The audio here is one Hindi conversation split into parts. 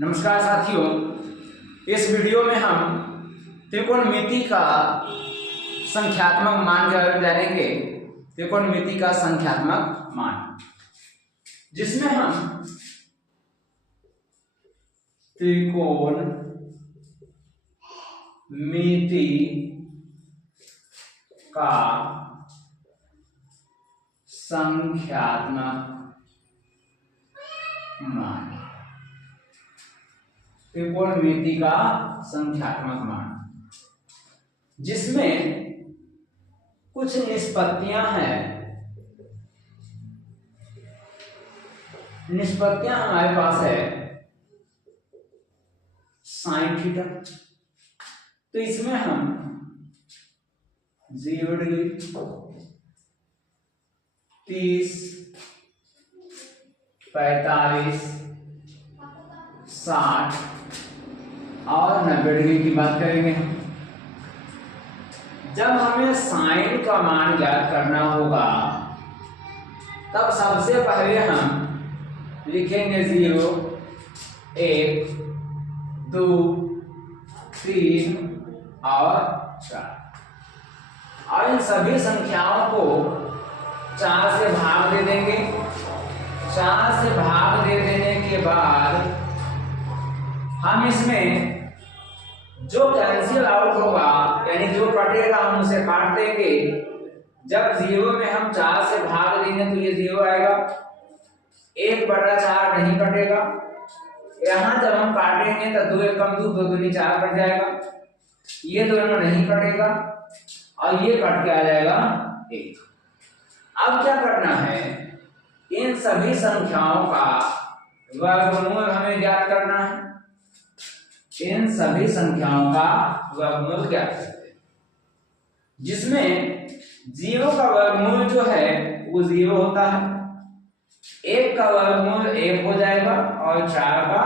नमस्कार साथियों, इस वीडियो में हम त्रिकोणमिति का संख्यात्मक मान के बारे में जानेंगे। त्रिकोणमिति का संख्यात्मक मान, जिसमें हम त्रिकोणमिति का संख्यात्मक मान, त्रिकोणमिति का संख्यात्मक मान, जिसमें कुछ निष्पत्तियां हैं। निष्पत्तियां हमारे पास है साइन थीटा, तो इसमें हम 0 डिग्री, 30, 45, 60 और 90 डिग्री की बात करेंगे। जब हमें साइन का मान ज्ञात करना होगा तब सबसे पहले हम लिखेंगे 0, 1, 2, 3 और 4 और इन सभी संख्याओं को 4 से भाग दे देंगे। 4 से भाग दे देने के बाद हम इसमें जो कैंसिल आउट होगा, यानी जो कटेगा, हम उसे काट देंगे। जब 0 में हम 4 से भाग देंगे तो ये 0 आएगा। 1/4 नहीं कटेगा। यहाँ जब हम काटेंगे तो 2 एकम 2, 2 दूनी 4 कट जाएगा। ये दोनों नहीं कटेगा और ये कट के आ जाएगा 1। अब क्या करना है, इन सभी संख्याओं का वर्गमूल हमें ज्ञात करना है। इन सभी संख्याओं का वर्गमूल ज्ञात करते हैं, जिसमें 0 का वर्गमूल जो है वो 0 होता है, 1 का वर्गमूल 1 हो जाएगा और 4 का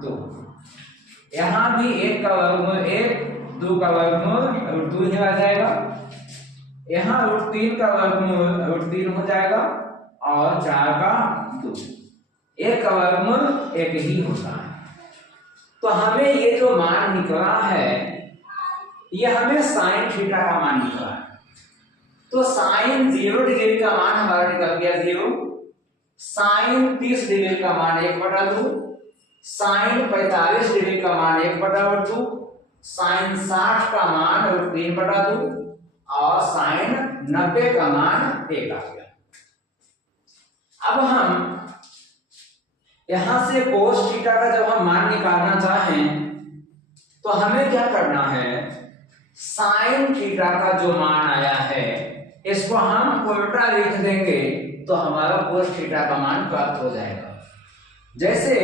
2। यहाँ भी 1 का वर्गमूल 1, 2 का वर्गमूल √2 ही आ जाएगा। यहाँ √3 का वर्गमूल √3 हो जाएगा और 4 का 2। 1 का वर्गमूल 1 ही होता है। तो हमें ये जो मान निकला है, ये हमें साइन थीटा का मान निकला है। तो साइन 0 डिग्री का मान हमारा निकल गया 0, साइन 30 डिग्री का मान 1/2, साइन 45 डिग्री का मान 1/2, साइन 60 का मान √3/2 और साइन 90 का मान 1 आ गया। अब हम यहां से कोस थीटा का जब हम मान निकालना चाहें तो हमें क्या करना है, साइन थीटा का जो मान आया है इसको हम उल्टा लिख देंगे तो हमारा कोस थीटा का मान प्राप्त हो जाएगा। जैसे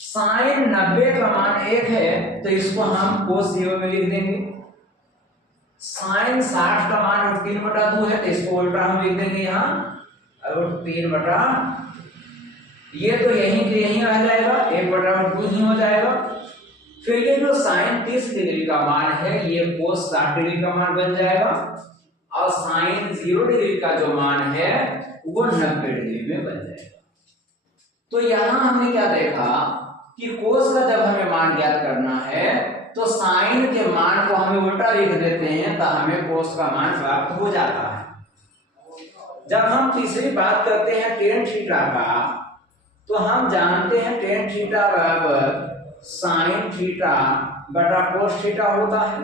साइन 90 का मान 1 है तो इसको हम कोस 0 में लिख देंगे। साइन 60 का मान √3/2 है तो इसको उल्टा हम लिख देंगे यहाँ √3/, ये तो यहीं के यहीं आ जाएगा, 1/2 ही हो जाएगा। फिर ये जो साइन 30 डिग्री का मान है ये कोस 60 डिग्री का मान बन जाएगा और साइन 0 डिग्री का जो मान है वो 90 डिग्री में बन जाएगा। तो यहाँ हमने क्या देखा कि कोस का जब हमें मान ज्ञात करना है तो साइन के मान को हमें उल्टा लिख देते हैं तो हमें कोस का मान प्राप्त हो जाता है। जब हम तीसरी बात करते हैं टेन थीटा का, तो हम जानते हैं टेन थीटा बराबर साइन थीटा बटा कोस थीटा होता है।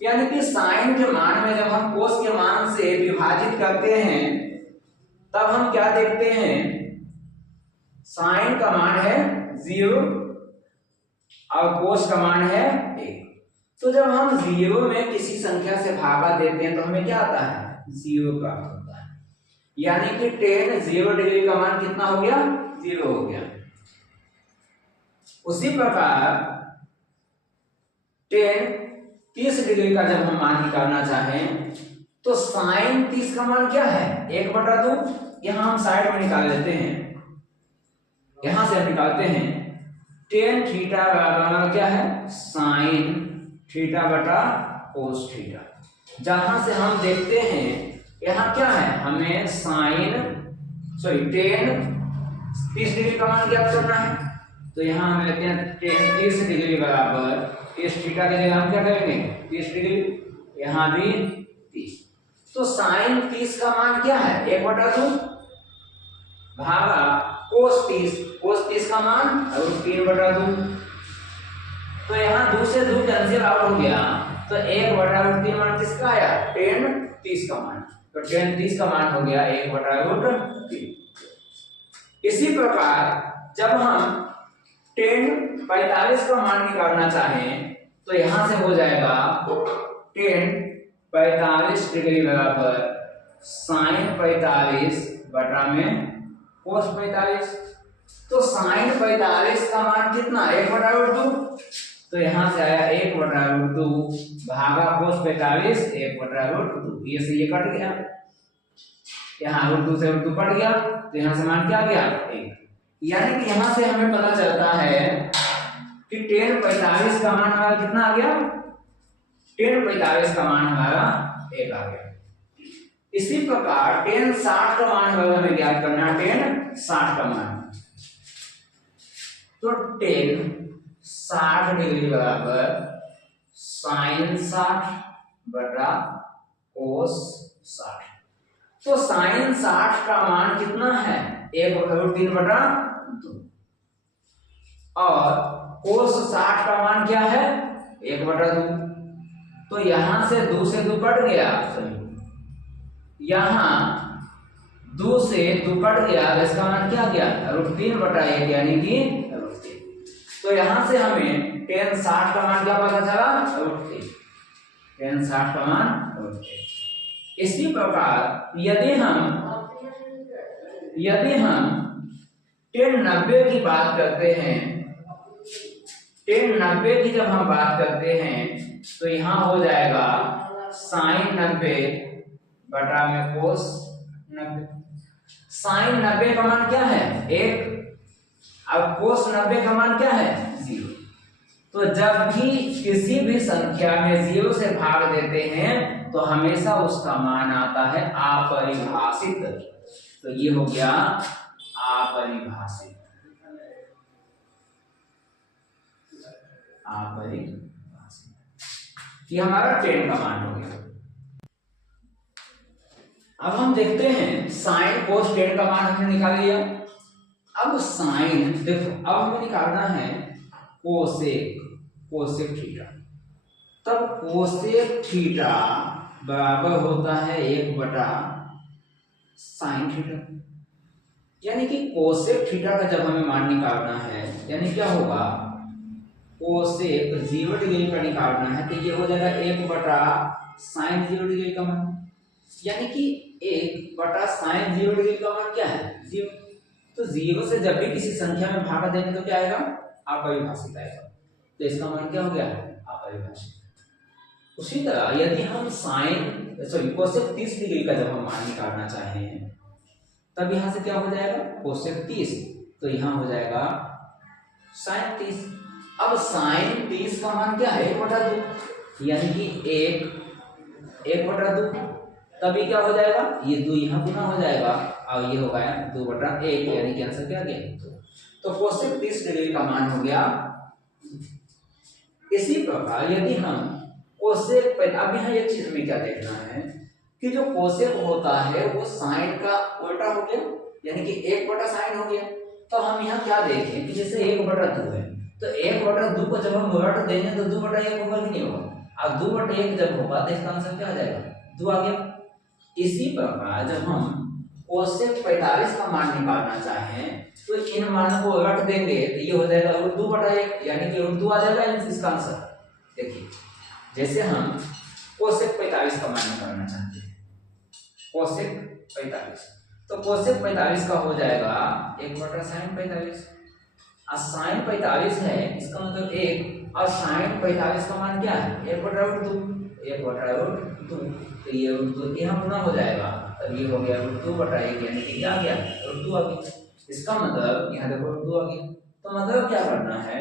यानी कि साइन के मान में जब हम कोस के मान से विभाजित करते हैं तब हम क्या देखते हैं, साइन का मान है 0 और कोस का मान है 1। तो जब हम 0 में किसी संख्या से भागा देते हैं तो हमें क्या आता है, 0 प्राप्त होता है। यानी कि टेन 0 डिग्री का मान कितना हो गया, 0 हो गया। उसी प्रकार टेन 30 डिग्री का जब हम मान निकालना चाहें तो साइन 30 का मान क्या है, 1/2। यहां हम साइड में निकाल लेते हैं, यहां से हम निकालते हैं टेन थीटा बराबर क्या है, साइन थीटा बटा कोस थीटा। जहां से हम देखते हैं यहाँ क्या है, हमें साइन टेन 30 डिग्री का मान ज्ञात करना है। तो यहाँ हम लेते हैं टेन 30 डिग्री बराबर इस थीटा के जगह हम क्या करेंगे 30 डिग्री, यहाँ भी 30। तो साइन 30 का मान क्या है 1/2 भागा कोस 30 का मान √3/2। तो यहाँ 2 से 2 कैंसिल आउट हो गया, तो 1/√3 मान किसका आया tan 30 का मान। तो tan 30 का मान हो गया 1/√3। इसी प्रकार जब हम tan 45 का मान निकालना चाहें तो यहां से हो जाएगा tan 45 डिग्री बराबर sin 45 बटा में cos 45। तो sin 45 का मान कितना 1/2, तो यहां से आया 1/2 भागा cos 45 1/2। ये से ये कट गया, यहाँ √2 से √2 कट गया, तो यहाँ से मान क्या आ गया 1। यानी कि यहाँ से हमें पता चलता है कि tan 45 का मान हमारा कितना आ गया, tan 45 का मान हमारा 1 आ गया। इसी प्रकार tan 60 का मान हमें ज्ञात करना है, tan 60 का मान। तो tan 60 डिग्री बराबर sin 60 बटा cos 60। तो sin 60 का मान कितना है 1/3/2 और cos 60 का मान क्या है 1/2। तो यहां से 2 से 2 कट गया, यहां 2 से 2 कट गया, तो इसका मान क्या गया √3/1 यानी कि √3। तो यहां से हमें tan 60 का मान क्या पता चला √3, tan 60 का मान √3। इसी प्रकार यदि हम tan 90 की बात करते हैं, tan 90 की जब हम बात करते हैं तो यहां हो जाएगा sin 90 बटा में cos 90। sin 90 का मान क्या है 1, अब cos 90 का मान क्या है 0। तो जब भी किसी भी संख्या में 0 से भाग देते हैं तो हमेशा उसका मान आता है अपरिभाषित। तो ये हो गया अपरिभाषित। ये हमारा tan का मान हो गया। अब हम देखते हैं sin cos tan का मान हमने निकाल लिया। अब sin देखो, अब हमें निकालना है कोसेक थीटा। तब कोसेक थीटा बराबर होता है 1/sin थीटा। यानी कि कोसेक थीटा का जब हमें मान निकालना है, यानी क्या होगा कोसेक 0 डिग्री का निकालना है, तो ये हो जाएगा 1/sin 0 डिग्री का मान। यानी कि 1/sin 0 डिग्री का मान क्या है 0। तो 0 से जब भी किसी संख्या में भाग देंगे तो क्या आएगा अपरिभाषित आएगा। तो इसका मान क्या हो गया अपरिभाषित। उसी तरह यदि हम कोसेक 30 डिग्री का जब हम मान निकालना चाहें तब यहां से क्या हो जाएगा कोसेक 30, तो यहां हो जाएगा sin 30। अब sin 30 का मान क्या है 1/2, यानी कि 1/2। तभी क्या हो जाएगा ये 2 यहां गुना हो जाएगा और ये हो गया 2/1, यानी कि आंसर क्या गया 2। तो कोसेक 30 डिग्री का मान हो गया। इसी प्रकार यदि हम कोसेक, अब यहाँ एक चीज में क्या देखना है कि जो कोसेक होता है वो साइन का उल्टा हो गया, यानी कि 1/sin हो गया। तो हम यहाँ क्या देखें कि जैसे 1/2 है, तो 1/2 को जब हम उलट देंगे तो 2/1 होगा कि नहीं होगा। अब 2/1 जब होगा तो इसका आंसर क्या आ जाएगा 2 आ गया। इसी प्रकार जब हम कोसेक 45 का मान निकालना चाहें तो इन मानों को उलट देंगे तो ये हो जाएगा √2/1, यानी कि √2 आ जाएगा इसका आंसर। देखिए जैसे हम कोसेक 45 का मान निकालना चाहते हैं, कोसेक 45, तो कोसेक 45 का हो जाएगा 1/sin 45। और sin 45 है इसका मतलब 1, और sin 45 का मान क्या है 1/2, तो ये √2 यहाँ गुना हो जाएगा, तब ये हो गया √2/1, यानी कि क्या आ गया √2 आ गया। इसका मतलब यहाँ देखो √2 आ गया। तो मतलब क्या करना है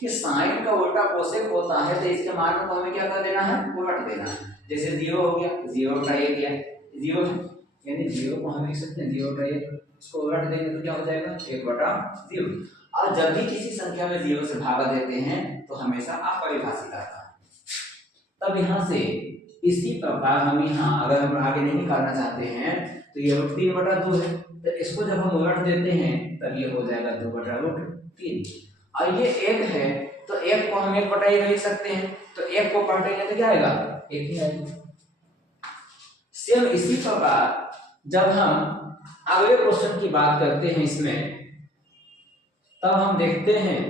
कि साइन का उल्टा कोसेक होता है तो इसके मान को हमें क्या कर देना है उलट देना है। जैसे 0 हो गया 0/1 या 0 है, यानी 0 को हम लिख सकते हैं 0/1, इसको उलट देंगे तो क्या हो जाएगा 1/0। और जब भी किसी संख्या में 0 से भागा देते हैं तो हमेशा अपरिभाषित आता है। तब यहाँ से इसी प्रकार हम यहाँ अगर हम आगे नहीं निकालना चाहते हैं तो ये √3/2 है, तो इसको जब हम उलट देते हैं तब ये हो जाएगा 2/√3। और ये 1 है तो 1 को हम 1/1 लिख सकते हैं, तो 1 को काटेंगे तो क्या आएगा, 1 ही आएगा। सेम इसी प्रकार जब हम अगले क्वेश्चन की बात करते हैं इसमें, तब हम देखते हैं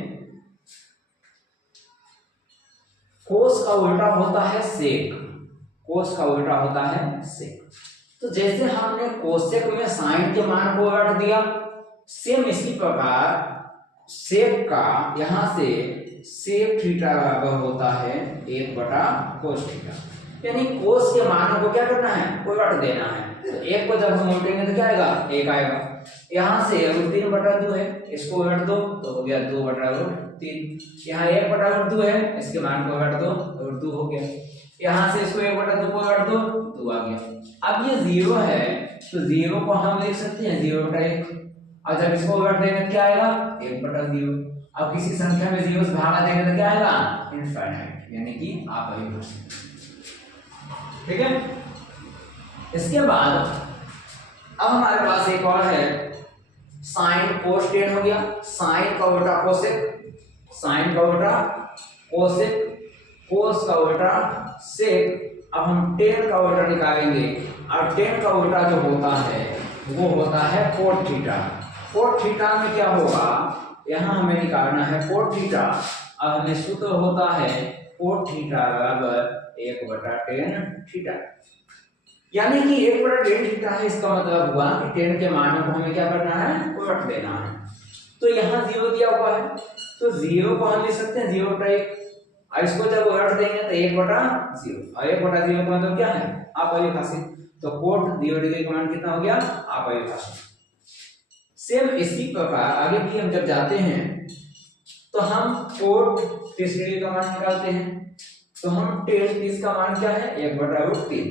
कोस का उल्टा होता है सेक, कोस का उल्टा होता है सेक। तो जैसे हमने कोसेक में साइन के मान को उलट दिया, सेम इसी प्रकार सेक का यहां से सेक थीटा बराबर होता है 1/cos थीटा, यानी कोस के मानों को क्या करना है, उलट देना है। तो 1 को जब हम उलटेंगे तो क्या आएगा, 1 आएगा। यहाँ से √3/2 है, इसको उलट दो तो हो गया 2/√3। यहाँ 1/2 है, इसके मान को उलट दो √2 हो गया। यहाँ से इसको 1/2 को उलट दो 2 आ गया। अब ये 0 है तो 0 को हम लिख सकते हैं 0/1, और जब इसको उलट देंगे क्या आएगा, 1/0। अब किसी संख्या में 0 से भागा देंगे तो क्या आएगा, इनफाइनाइट, यानी कि अपरिभाषित। ठीक है। इसके बाद अब हमारे पास एक और है साइन कोस टेन हो गया, साइन का उल्टा कोसेक, साइन का उल्टा कोसेक, कोस का उल्टा सेक। अब हम टेन का उल्टा निकालेंगे, और टेन का उल्टा जो होता है वो होता है कोट थीटा। कोट थीटा में क्या होगा, यहाँ हमें निकालना है कोट थीटा। अब हमें सूत्र होता है कोट थीटा बराबर 1/tan थीटा, यानी कि 1/tan थीटा है। इसका मतलब हुआ कि टेन के मानों को हमें क्या करना है, उलट देना है। तो यहाँ 0 दिया हुआ है तो 0 को हम लिख सकते हैं 0/1, और इसको जब उलट देंगे तो 1/0, और 1/0 का मतलब क्या है, अपरिभाषित। तो कोट 0 डिग्री का मान कितना हो गया, अपरिभाषित। सेम इसी प्रकार आगे भी हम जब जाते हैं तो हम कोट 30 डिग्री का मान निकालते हैं, तो हम tan 30 का मान क्या है, 1/√3।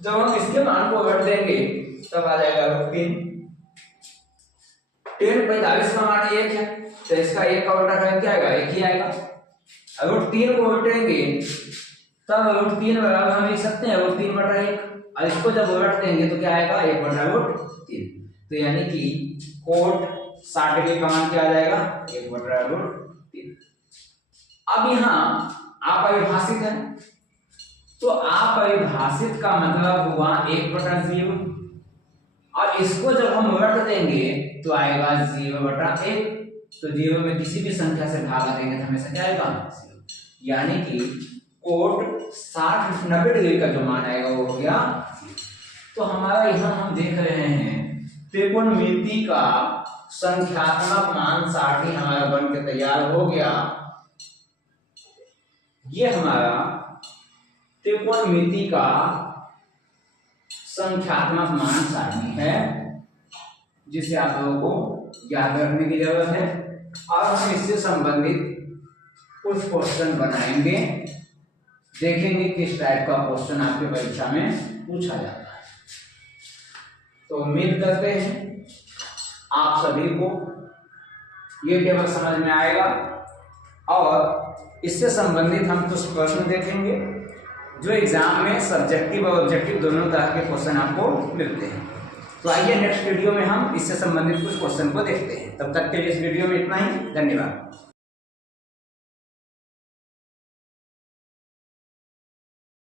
जब हम इसके मान को उलट देंगे तब आ जाएगा √3। tan 45 का मान 1 है तो इसका 1 का उल्टा करके क्या आएगा, 1 ही आएगा। √3 को उल्टेंगे तब √3 बराबर हम लिख सकते हैं √3/1, और इसको जब उलट देंगे तो क्या आएगा, 1/√3। तो यानी कि कोट 60 डिग्री का मान क्या आ जाएगा, 1/√3। अब यहाँ अपरिभाषित है, तो अपरिभाषित का मतलब हुआ 1/0, और इसको जब हम उलट देंगे तो आएगा 0/1। तो 0 में किसी भी संख्या से भागा देंगे तो हमेशा क्या आएगा, 0। यानी कि कोट 60-90 डिग्री का जो मान आएगा वो हो गया 0। तो हमारा यहाँ हम देख रहे हैं त्रिकोणमिति का संख्यात्मक मान 60 हमारा बन के तैयार हो गया। ये हमारा त्रिकोणमिति का संख्यात्मक मान 60 है, जिसे आप लोगों को याद रखने की जरूरत है। और हम इससे संबंधित कुछ क्वेश्चन बनाएंगे, देखेंगे किस टाइप का क्वेश्चन आपके परीक्षा में पूछा जाता है। तो उम्मीद करते हैं आप सभी को ये टेबल समझ में आएगा, और इससे संबंधित हम कुछ प्रश्न देखेंगे जो एग्जाम में सब्जेक्टिव और ऑब्जेक्टिव दोनों तरह के क्वेश्चन आपको मिलते हैं। तो आइए नेक्स्ट वीडियो में हम इससे संबंधित कुछ क्वेश्चन को देखते हैं। तब तक के लिए इस वीडियो में इतना ही, धन्यवाद।